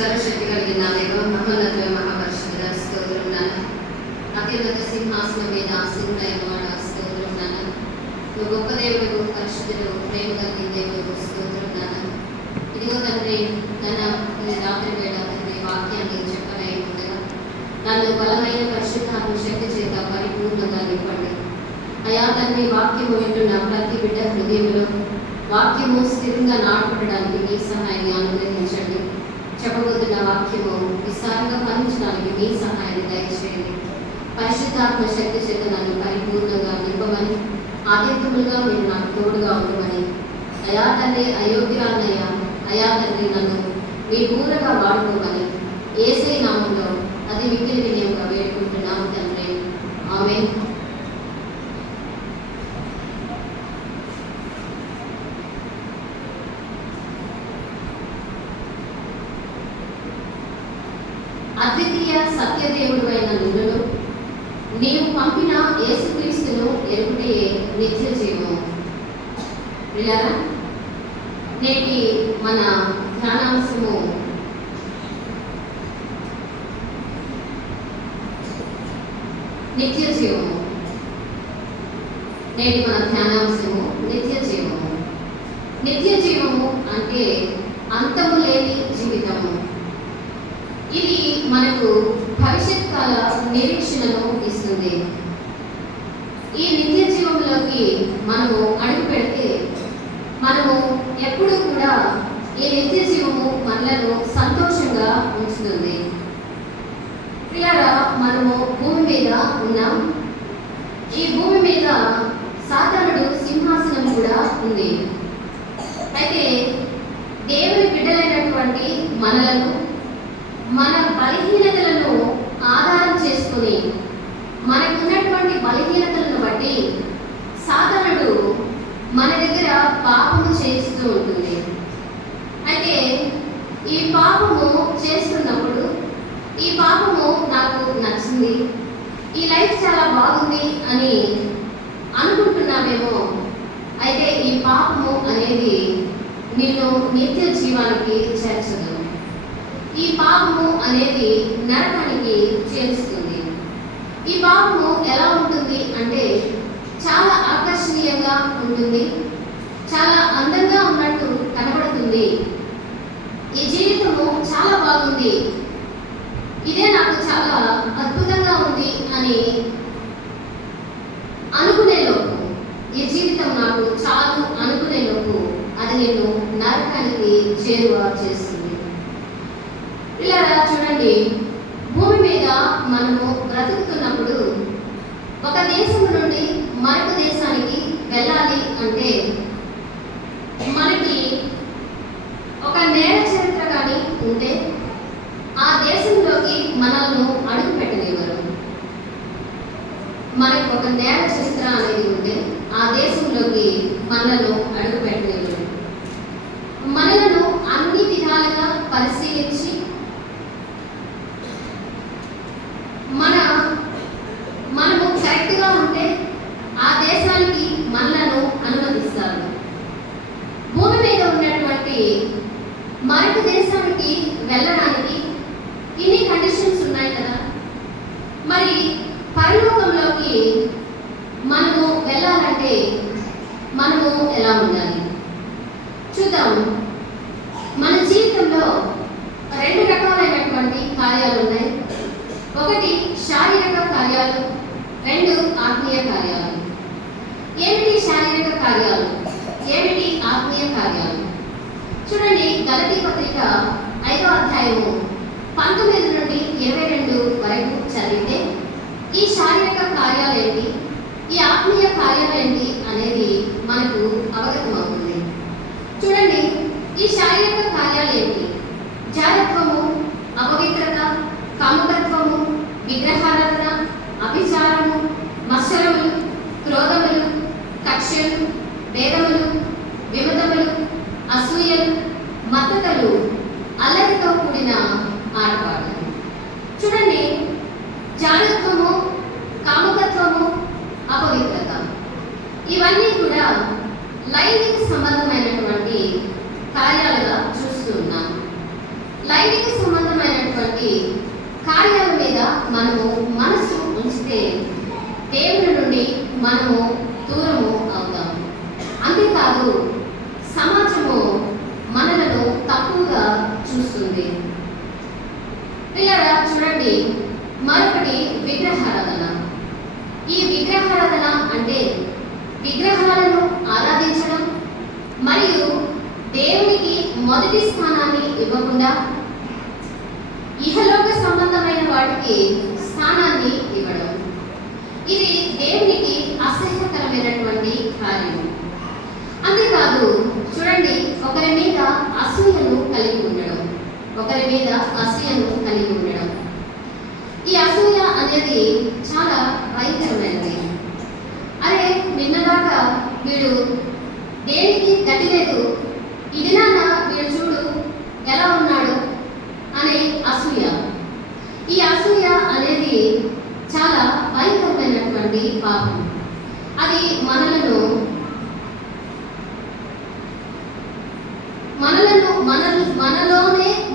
సర్వశక్తి కలిగిన దేవ, మహోన్నత మహాపరిశుద్ధ స్తోత్రం నాన్న. అత్యున్నత సింహాసనం మీద ఆసీనుడైన వాడు స్తోత్రం నాన్న. నువ్వు గొప్ప దేవుడు, పరిశుద్ధుడు, ప్రేమ కలిగిన దేవుడు స్తోత్రం నాన్న. ఇదిగో తండ్రి, ఈ రాత్రి వేళ తండ్రి వాక్యాన్ని చెప్పనై ఉండగా నన్ను బలమైన పరిశుద్ధాత్మ శక్తి చేత పరిపూర్ణంగా నింపండి. అయా తండ్రి, వాక్యము వింటున్న ప్రతి బిడ్డ హృదయంలో వాక్యము స్థిరంగా నాటుకోవడానికి మీ సహాయాన్ని అనుగ్రహించండి. చెప్పబోతున్న వాక్యము విస్తారంగా ఫలించడానికి మీ సహాయాన్ని దయచేయండి. పరిశుద్ధాత్మ శక్తి చేత నన్ను పరిపూర్ణంగా నింపమని, ఆధ్యాత్మికంగా మీరు నాకు తోడుగా ఉండమని, అయా తండ్రి అయోగ్యాన్నయ్యా, అయా తండ్రి నన్ను మీ పూర్ణగా వాడుకోమని యేసయ్య నామములో అది మిక్కిలి వినయంగా వేడుకుంటున్నాము తండ్రి. ఆమేన్. అద్వితీయ సత్యదేవుడు అయిన నిన్ను, నీవు పంపిన యేసుక్రీస్తును ఎరుగుటే నిత్య జీవము. విలారా, నేటి మన ధ్యానాంశము నిత్య జీవము. నేటి మన ధ్యానాంశము నిత్య జీవము. నిత్య జీవము అంటే అంతము లేని జీవితము. ఇది మనకు భవిష్యత్ కాల నిరీక్షణను ఇస్తుంది. ఈ నిత్య జీవంలోకి మనము అడుగు పెడితే మనము ఎప్పుడూ కూడా ఈ నిత్య జీవము మనలను సంతోషంగా ఉంచుతుంది. పిల్లరా, మనము భూమి మీద ఉన్నాం. ఈ భూమి మీద సాతానుడు సింహాసనం కూడా ఉంది. అయితే దేవుని బిడ్డలైనటువంటి మనలను, మన బలహీనతలను ఆధారం చేసుకుని, మనకున్నటువంటి బలహీనతలను బట్టి సాతానుడు మన దగ్గర పాపము చేస్తూ ఉంటుంది. అయితే ఈ పాపము చేస్తున్నప్పుడు, ఈ పాపము నాకు నచ్చింది, ఈ లైఫ్ చాలా బాగుంది అని అనుకుంటున్నామేమో. అయితే ఈ పాపము అనేది నిన్ను నిత్య జీవానికి చేర్చదు. ఈ పాపము అనేది నరకానికి చేరుస్తుంది. ఈ పాపము ఎలా ఉంటుంది అంటే చాలా ఆకర్షణీయంగా ఉంటుంది, చాలా అందంగా ఉన్నట్టు కనబడుతుంది. ఈ జీవితము చాలా బాగుంది, ఇదే నాకు చాలా అద్భుతంగా ఉంది అని అనుకునేలోపు, ఈ జీవితం నాకు చాలు అనుకునేలోపు అది నేను నరకానికి చేరువ చేస్తుంది. ఇలా చూడండి, భూమి మీద మనము బ్రతుకుతున్నప్పుడు ఒక దేశం నుండి మరొక దేశానికి వెళ్ళాలి అంటే మనకి ఒక నేర చరిత్ర కానీ ఉంటే ఆ దేశంలోకి మనల్ని అడుగు పెట్టనివ్వరు. మనకు ఒక నేర చరిత్ర అనేది ఉంటే ఆ దేశంలోకి మనల్ని అడుగు పెట్టనివ్వరు. మనలను అన్ని విధాలుగా పరిశీలించి మనము కరెక్ట్గా ఉంటే ఆ దేశానికి మనలను అనుమతిస్తారు. భూమి మీద ఉన్నటువంటి మరొక దేశానికి వెళ్ళడానికి ఇన్ని కండిషన్స్ ఉన్నాయి కదా. మరి పరలోకంలోకి మనము వెళ్ళాలంటే మనము ఎలా ఉండాలి చూద్దాం. మన జీవితంలో రెండు రకాలైనటువంటి కార్యాలు ఉన్నాయి. ఒకటి శారీరక కార్యాలు, రెండు ఆత్మీయ కార్యాలు. ఏమిటి శారీరక కార్యాలు, ఏమిటి ఆత్మీయ కార్యాలు? చూడండి, గలతీ పత్రిక 5వ అధ్యాయము 19 నుండి 22 వరకు చదివితే ఈ శారీరక కార్యాలు ఏంటి, ఈ ఆత్మీయ కార్యాలు ఏంటి అనేది మనకు అవగతమవుతుంది. చూడండి, ఈ శారీరక కార్యాలు ఏంటి? జారత్వము, అపవిత్రత, కాముకత్వము, విగ్రహారాధన, అభిచారము, మత్సరములు, క్రోధములు, కక్షలు, భేదములు, విమతములు, అసూయలు, మత్తతలు, అల్లరితో కూడిన ఆటపాటలు. చూడండి, జారత్వము, కాముకత్వము, అపవిత్రత, ఇవన్నీ కూడా లైంగిక సంబంధమైనటువంటి కార్యాలుగా చూస్తున్నాం. లైంగిక సంబంధ ఉన్నటువంటి కార్యాల మీద మనము మనసు ఉంచితే దేవుని నుండి మనము దూరము అవుతాము. అంతేకాదు సమాజము మనలను తక్కువగా చూస్తుంది. పిల్లరా చూడండి, మరొకటి విగ్రహారాధన. ఈ విగ్రహారాధన అంటే విగ్రహాలను ఆరాధించడం మరియు దేవునికి మొదటి స్థానాన్ని ఇవ్వకుండా ఇహలోక సంబంధమైన వాటికి స్థానాన్ని ఇవ్వడం. ఇది దేవునికి అసహ్యకరమైనటువంటి కార్యం. అంతేకాదు చూడండి, ఒకరి మీద అసూయను కలిగి ఉండడం, ఒకరి మీద అసూయను కలిగి ఉండడం. ఈ అసూయ అనేది చాలా భయంకరమైనది. అరే, నిన్నదాకా వీడు దేనికి గతి లేదు, ఇది నాన్న వీడు చూడు ఎలా ఉన్నాడు అనే అసూయ. ఈ అసూయ అనేది చాలా భయంకరమైనటువంటి పాపం. అది మనలోనే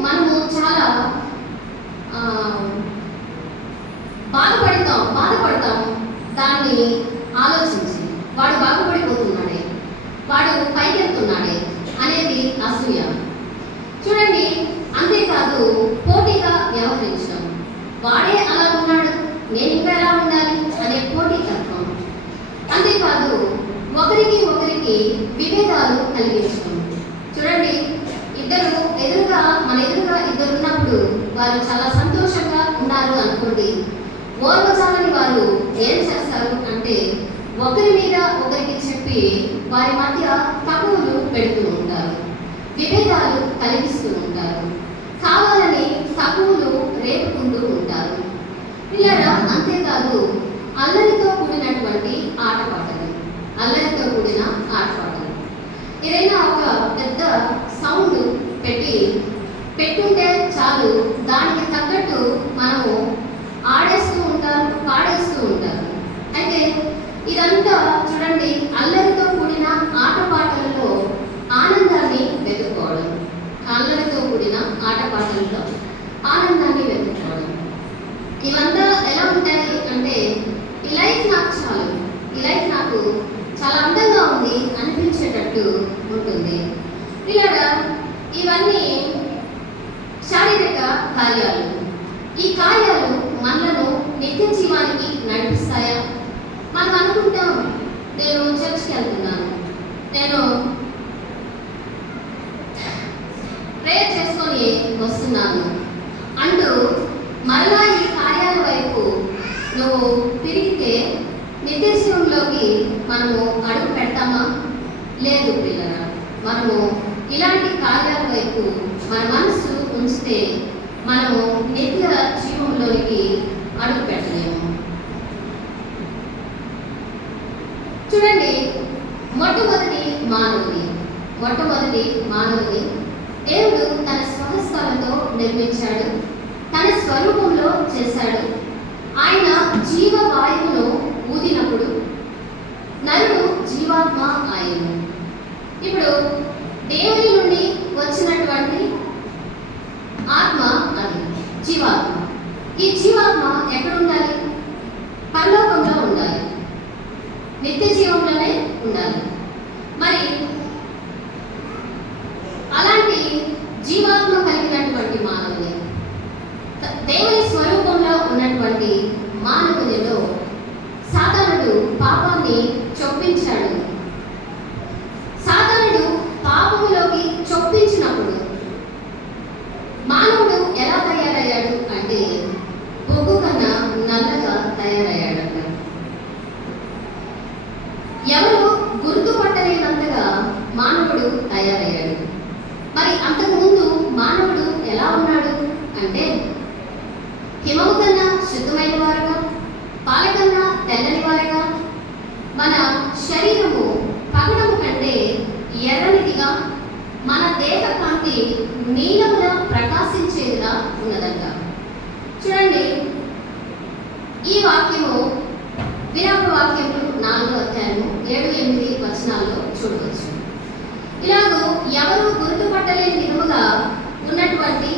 మనము చాలా బాధపడతాం. దాన్ని ఆలోచించి వాడు బాగుపడిపోతున్నాడే, వాడు పైకెళ్తున్నాడే అనేది అసూయ. చూడండి, అంతేకాదు పోటీగా వ్యవహరించడం. వాడే అలా ఉన్నాడు, నేను ఇంకా ఎలా ఉండాలి అనే పోటీ తత్వం. అంతేకాదు ఒకరికి విభేదాలు కలిగించడం. చూడండి, మన ఎదురుగా ఇద్దరు ఉన్నప్పుడు వారు చాలా సంతోషంగా ఉన్నారు అనుకోండి, ఓర్వజాలని వారు ఏం చేస్తారు అంటే ఒకరి మీద ఒకరికి చెప్పి వారి మధ్య తగువులు పెడుతూ ఉంటారు, విభేదాలు కలిగిస్తూ ఉంటారు, కావాలని తగువులు రేపుకుంటూ ఉంటారు. పిల్లరా, అంతేకాదు అల్లరితో కూడినటువంటి ఆటపాటలు. ఏదైనా ఒక పెద్ద సౌండ్ పెట్టుంటే చాలు, దానికి తగ్గట్టు మనము ఆడేస్తూ ఉంటారు, పాడేస్తూ ఉంటారు. అయితే ఇదంతా చూడండి, అల్లరితో కూడిన ఆటపాటలలో ఆనందాన్ని వెతుక్కోవడం. ఇవంతా ఎలా ఉంటాయి అంటే, ఈ లైఫ్ నాకు చాలు, ఈ లైఫ్ నాకు చాలా అందంగా ఉంది అనిపించేటట్టు ఉంటుంది. ఇలా ఇవన్నీ శారీరక కార్యాలు. ఈ కార్యాలు మనలను నిత్య జీవానికి నడిపిస్తాయా? మనం అనుకుంటాం, నేను చర్చ్కి వెళ్తున్నాను, నేను ప్రేయర్ చేసుకొని వస్తున్నాను అంటూ మరలా ఈ కార్యాల వైపు నువ్వు తిరిగితే నిత్య జీవంలోకి మనము అడుగు పెడతామా? లేదు పిల్లరా. మనము ఇలాంటి కార్యాల వైపు మన మనసు ఉంచితే మనము నిత్య జీవంలోకి అడుగు పెట్టలేము. చూడండి, మొట్టమొదటి మానవుని దేవుడు తన స్వహస్తాలతో నిర్మించాడు, తన స్వరూపంలో చేశాడు. ఆయన జీవవాయువును ఊదినప్పుడు నరుడు జీవాత్మ ఆయను. ఇప్పుడు దేవుని నుండి వచ్చినటువంటి ఆత్మ అది జీవాత్మ. ఈ జీవాత్మ ఎక్కడ ఉండాలి? పరలోకంలో ఉండాలి, నిత్య జీవంలోనే ఉండాలి. మరి అలాంటి జీవాత్మ కలిగినటువంటి మానవుని, దేవుని స్వరూపంలో ఉన్నటువంటి మానవునిలో సాతానుడు పాపాన్ని చొప్పించాడు. సాతానుడు పాపములోకి చొప్పించినప్పుడు మానవుడు ఎలా తయారయ్యాడు అంటే బొగ్గు కన్నా నల్లగా తయారయ్యాడట. ఎవరు గుర్తుపట్టలేనంతగా మానవుడు తయారయ్యాడు. మరి అంతకుముందు మానవుడు ఎలా ఉన్నాడు అంటే హిమము కన్నా శుద్ధమైన వారుగా, పాల కన్నా తెల్లని వారుగా, మన శరీరము పగడము కంటే ఎర్రనిదిగా, మన దేహ కాంతి నీలముగా ప్రకాశించేదిగా ఉన్నదంట. చూడండి, ఈ వాక్యము విరామ వాక్యము 4వ అధ్యాయము 7-8 వచనాల్లో చూడవచ్చు. ఇలాగూ ఎవరు గుర్తుపట్టలేని విధముగా ఉన్నటువంటి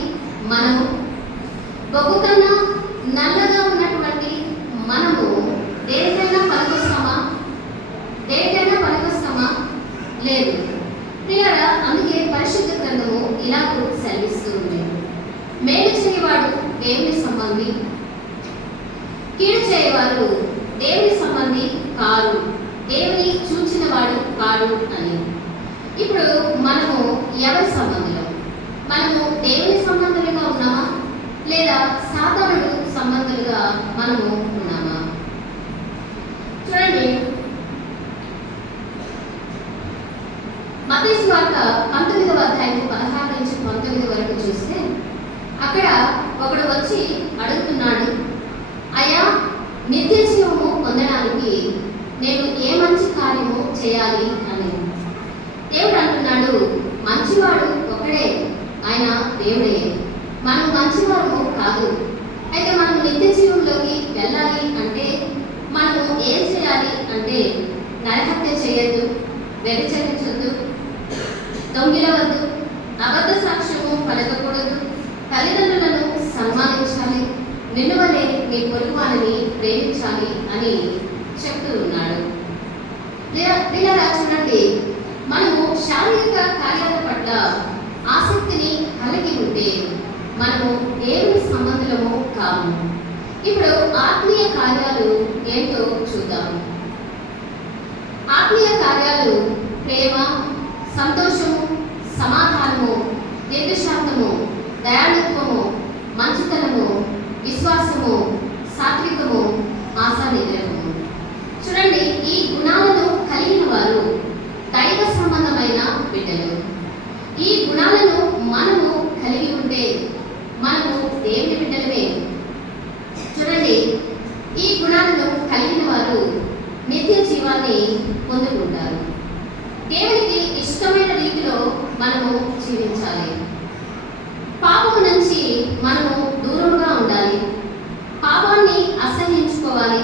మనము బొగ్గు కన్నా నల్లగా ఉన్నటువంటి మనము దేనికైనా పనికొస్తామా? దేనికైనా పనికొస్తామా? లేదు. ప్రియులారా, అందుకే పరిశుద్ధ గ్రంథము ఇలాగూ సెలవిస్తూ ఉంది. మేలు చేయవాడు దేవుని సంబంధి, కీడు చేయవాడు దేవుని సంబంధి కాడు, దేవుని చూచిన వాడు కాడు అని. ఇప్పుడు మనము ఎవరి సంబంధులు? మనము దేవుని సంబంధులుగా ఉన్నామా, లేదా సాధారణ సంబంధులుగా మనము ఉన్నామా? చూడండి, మత్తయి సువార్త 19వ అధ్యాయం 16 నుంచి 19 వరకు చూస్తే అక్కడ ఒకడు వచ్చి అడుగుతున్నాడు, అయ్యా, నిత్య జీవము పొందడానికి నేను ఏ మంచి కార్యము చేయాలి అని. దేవుడు అంటున్నాడు, మంచివాడు ఒకడే, ఆయన దేవుడే. మనం మంచివారము కాదు. అయితే మనం నిత్య జీవంలోకి వెళ్ళాలి అంటే మనము ఏం చేయాలి అంటే నరహత్య చేయొద్దు, వ్యభిచరించొద్దు, దొంగిలవద్దు, అబద్ధ సాక్ష్యము పలకకూడదు, తల్లిదండ్రులను సన్మానించాలి, నిన్ను వలె నీ పొరుగువారిని ప్రేమించాలి అని చెప్తూ ఉన్నాడు. ప్రియులారా, చూడండి, మనము శారీరక కార్యాల పట్ల ఆసక్తిని కలిగి ఉంటే మనము దేవుని సంబంధులము కాము. ఇప్పుడు ఆత్మీయ కార్యాలు ఏంటో చూద్దాము. ఆత్మీయ కార్యాలు ప్రేమ, సంతోషము, సమాధానము, దీర్ఘశాంతము, దయాళుత్వము, మంచితనము, విశ్వాసము, సాత్వికము, ఆశానిగ్రహము. చూడండి, ఈ గుణాలను కలిగిన వారు దైవ సంబంధమైన బిడ్డలు. ఈ గుణాలను మనము కలిగి ఉంటే మనము దేవుని బిడ్డలమే. చూడండి, ఈ గుణాలను కలిగిన వారు నిత్య జీవాన్ని పొందుకుంటారు. దేవునికి ఇష్టమైన రీతిలో మనము జీవించాలి. పాపము నుంచి మనము దూరంగా ఉండాలి. పాపాన్ని అసహ్యించుకోవాలి.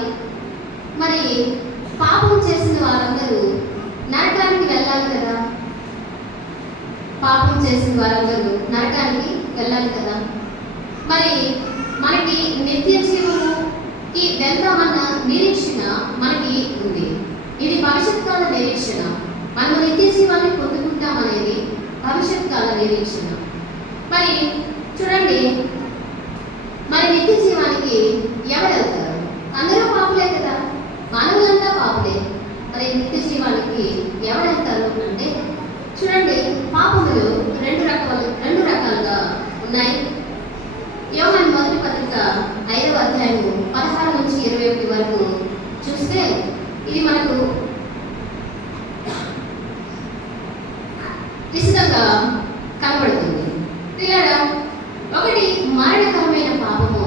మరి పాపం చేసిన వారందరూ నరకానికి వెళ్ళాలి కదా. పాపం చేసిన వారందరూ నరకానికి వెళ్ళాలి కదా. మరి మనకి నిత్య జీవముకి వెళ్తామన్న నిరీక్షణ మనకి ఉంది. ఇది భవిష్యత్ కాల నిరీక్షణ. మనము నిత్య జీవాన్ని పొందుకుంటామనేది భవిష్యత్ కాల నిరీక్షణ. మరి చూడండి, మరి నిత్య జీవానికి ఎవరు వెళ్తారు? అందరూ పాపులే కదా, మానవులంతా పాపులే. మరి నిత్య జీవానికి ఎవరు వెళ్తారు అంటే చూడండి, పాపములు రెండు రకాలుగా ఉన్నాయి. యోహాను మొదటి పత్రిక 5వ అధ్యాయము 16 నుంచి 21 వరకు చూస్తే ఇది మనకు నిశ్చితంగా కనబడుతుంది. ప్రియులారా, ఒకటి మరణకరమైన పాపము,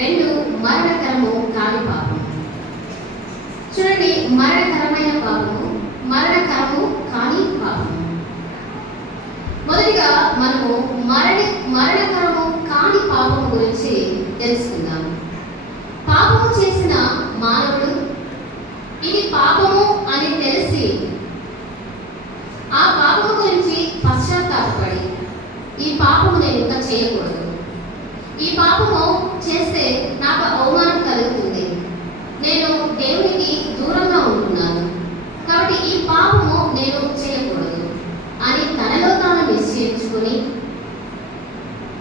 రెండు మరణకరము కాని పాపము. చూడండి, మరణకరమైన పాపము, మరణకరము కాని పాపము. మొదటిగా మనము మరణకరము కాని పాపము గురించి తెలుసుకుందాం. పాపము చేసిన మానవుడు ఇది పాపము అని తెలిసి ఆ పాపము గురించి పశ్చాత్తాపడి ఈ పాపము నేను ఇంకా చేయకూడదు, ఈ పాపము చేస్తే నాకు అవమానం కలుగుతుంది, నేను దేవునికి దూరంగా ఉంటున్నాను, కాబట్టి ఈ పాపము నేను చేయకూడదు అని తనలో తాను నిశ్చయించుకుని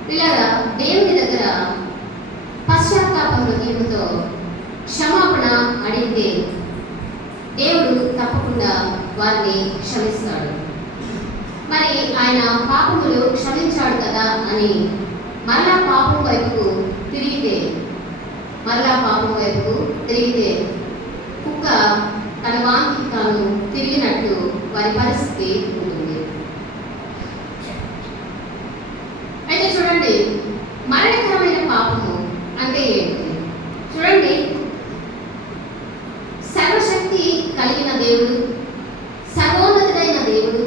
పిల్లరా దేవుని దగ్గర పశ్చాత్తాప హృదయంతో క్షమాపణ అడిగితే దేవుడు తప్పకుండా వారిని క్షమిస్తాడు. మరి ఆయన పాపములు క్షమించాడు కదా అని మరలా పాపం వైపుకు తిరిగితే కుక్క తన వాంతికి తాను తిరిగినట్టు వారి పరిస్థితి ఉంటుంది. అయితే చూడండి, మరణకరమైన పాపము అంటే ఏంటి? చూడండి, సర్వశక్తి కలిగిన దేవుడు, సర్వోన్నతుడైన దేవుడు,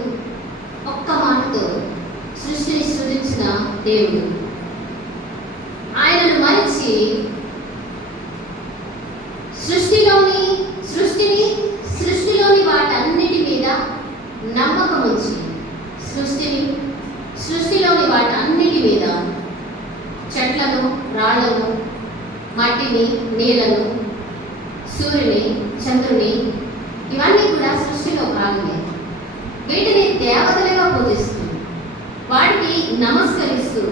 ఒక్క మాటతో సృష్టిని సృజించిన దేవుడు, ఆయనను మరిచి సృష్టిలోని వాటన్నిటి మీద నమ్మకం ఉంచి సృష్టిలోని వాటన్నిటి మీద చెట్ల చెట్లను, రాళ్లను, మట్టిని, నీళ్లను, సూర్యుని, చంద్రుని, ఇవన్నీ కూడా సృష్టిలో భాగమే. వీటిని దేవతలుగా పూజిస్తూ, వాటికి నమస్కరిస్తూ,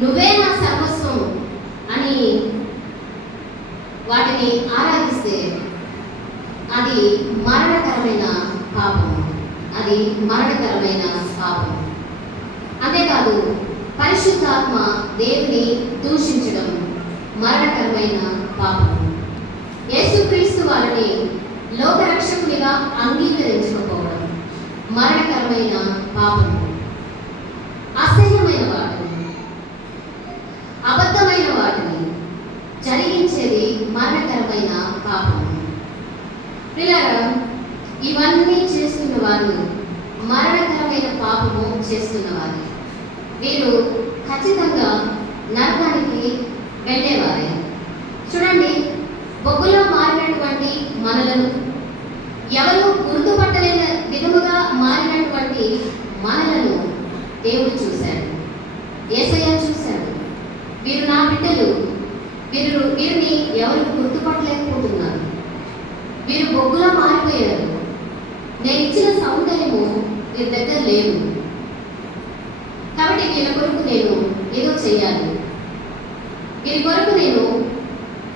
నువ్వే నా సర్వస్వం అని వాటిని ఆరాధిస్తే అది మరణకరమైన పాపం. అది మరణకరమైన పాపం. అంతేకాదు, పరిశుద్ధాత్మ దేవుని దూషించడం మరణకరమైన పాపం. యేసుక్రీస్తు వారిని లోకరక్షకునిగా అంగీకరించకపోవడం మరణకరమైన పాపం. అసహ్యమైన వాటిని, అబద్ధమైన వాటిని జరిగించేది మరణకరమైన పాపం. పిల్లరా, ఇవన్నీ చేస్తున్న వారు మరణకరమైన పాపము చేస్తున్నవారు. వీరు ఖచ్చితంగా నరకానికి వెళ్ళేవారే. చూడండి, బొగ్గులో మారినటువంటి మనలను, ఎవరు గుర్తుపట్టలేని విధముగా మారినటువంటి మనలను దేవుడు చూశాడు, యేసయ్య చూశాడు. వీరు నా బిడ్డలు, వీరిని ఎవరు గుర్తుపట్టలేకపోతున్నారు, వీరు బొగ్గులో మారిపోయారు, నేను ఇచ్చిన సౌందర్యము వీరి దగ్గర లేదు, కాబట్టి వీళ్ళ కొరకు నేను ఏదో చేయాలి, వీరి కొరకు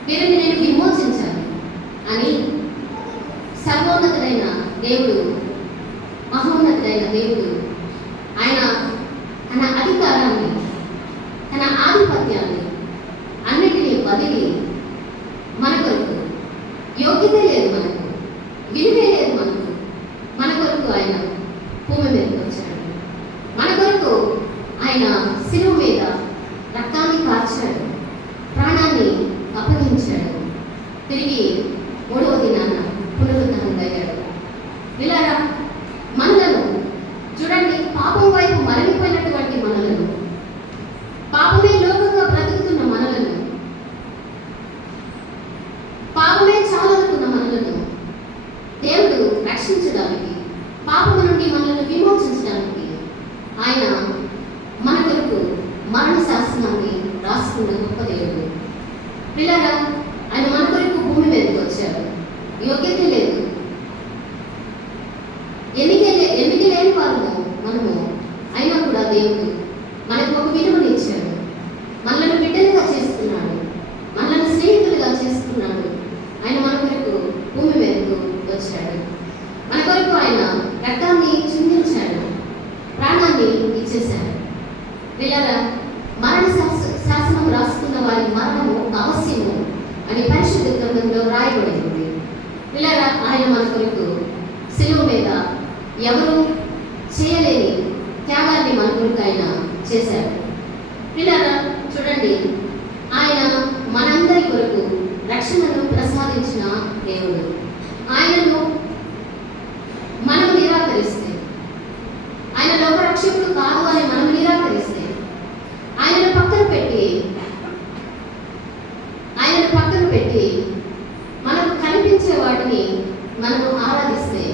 వీరిని నేను విమోచించాలి అని సర్వోన్నతుడైన దేవుడు, మహోన్నతుడైన దేవుడు ఆయన తన అధికారాన్ని, తన ఆధిపత్యాన్ని అన్నిటినీ వదిలి మన కొరకు, యోగ్యత లేదు మనకు, విలువే లేదు మన కొరకు ఆయన భూమి మీదకి వచ్చాడు. మన కొరకు ఆయన శిలువ మీద రక్తాన్ని కార్చాడు, ప్రాణాన్ని అప్పగించాడు, తిరిగి 3వ దినాన పునరుద్ధరణమయ్యాడు. ఇలా మనలను చూడండి, పాపం వైపు మరలిపోయినటువంటి మనలను, పాపమే లోకంగా బ్రతుకుతున్న మనలను, పాపమే చాలనుకున్న మనలను దేవుడు రక్షించడానికి, పాపము నుండి మనల్ని విమోచించడానికి ఆయన మన కొరకు మరణ శాసనాన్ని రాసుకున్న గొప్ప దేవుడు. పిల్లరా, ఆయన మన కొరకు భూమి మీదకి వచ్చాడు. యోగ్యత లేదు, ఎన్నిక లేని మనము అయినా కూడా దేవుడు మనకు ఒక విలువను ఇచ్చాడు. మనల్ని బిడ్డలుగా చేస్తున్నాడు, మనల్ని స్నేహితులుగా చేస్తున్నాడు. ఆయన మన కొరకు భూమి మీదకు వచ్చాడు. మన కొరకు ఆయన రక్తాన్ని చిందించాడు, ప్రాణాన్ని ఇచ్చేశాడు. పిల్లరా, మరణ శాసనం రాసుకున్న వారి మరణము అవశ్యము అని పరిశుద్ధ గ్రంథంలో రాయబడి ఉంది. పిల్లరా, ఆయన మన కొరకు శిలువ మీద ఎవరు చేయలేని త్యాగాన్ని మన కొరకు ఆయన చేశారు. పిల్లరా, చూడండి, ఆయన మనందరి కొరకు రక్షణను ప్రసాదించిన దేవుడు. ఆయనను మనం నిరాకరిస్తే, ఆయన లోకరక్షకుడు కాదు అని మనం నిరాకరిస్తే, ఆయనను పక్కన పెట్టి మనకు కనిపించే వాటిని మనము ఆరాధిస్తే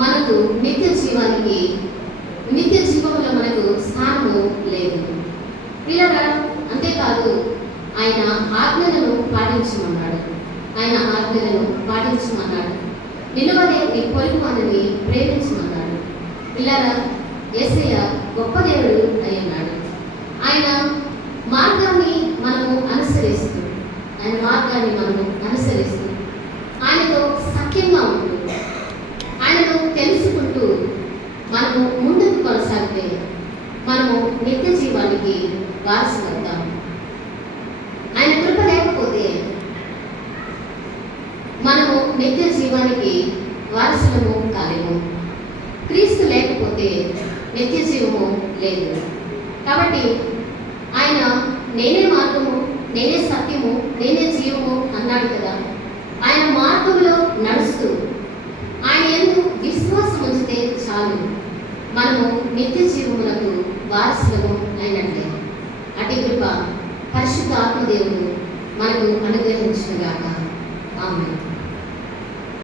మనకు నిత్య జీవంలో మనకు స్థానము లేదు. పిల్లరా, అంతేకాదు, ఆయన ఆజ్ఞలను పాటించమన్నాడు. నిలువనే నీ పొరుగు వారిని ప్రేమించమన్నాడు. పిల్లరా, యేసయ్య గొప్ప దేవుడు అయి ఉన్నాడు. ఆయన మార్గాన్ని మనము అనుసరిస్తూ, ఆయనతో సఖ్యంగా ఉంటూ, ఆయనను తెలుసుకుంటూ మనము ముందుకు కొనసాగితే మనము నిత్య జీవానికి వారసులవుతాం. ఆయన కృప లేకపోతే మనము నిత్య జీవానికి వారసులము కాలేము. క్రీస్తు లేకపోతే నిత్య జీవము లేదు. కాబట్టి ఆయన నేనే మార్గము, నేనే సత్యము, నేనే జీవము అన్నాడు కదా. ఆయన మార్గంలో నడుస్తూ ఆయన యందు విశ్వాసం ఉంచితే చాలు, మనము నిత్య జీవములకు వారసులము అయినట్లే. అటు కృప పరిశుద్ధ ఆత్మదేవుడు మనకు అనుగ్రహించుగాక. ఆమేన్.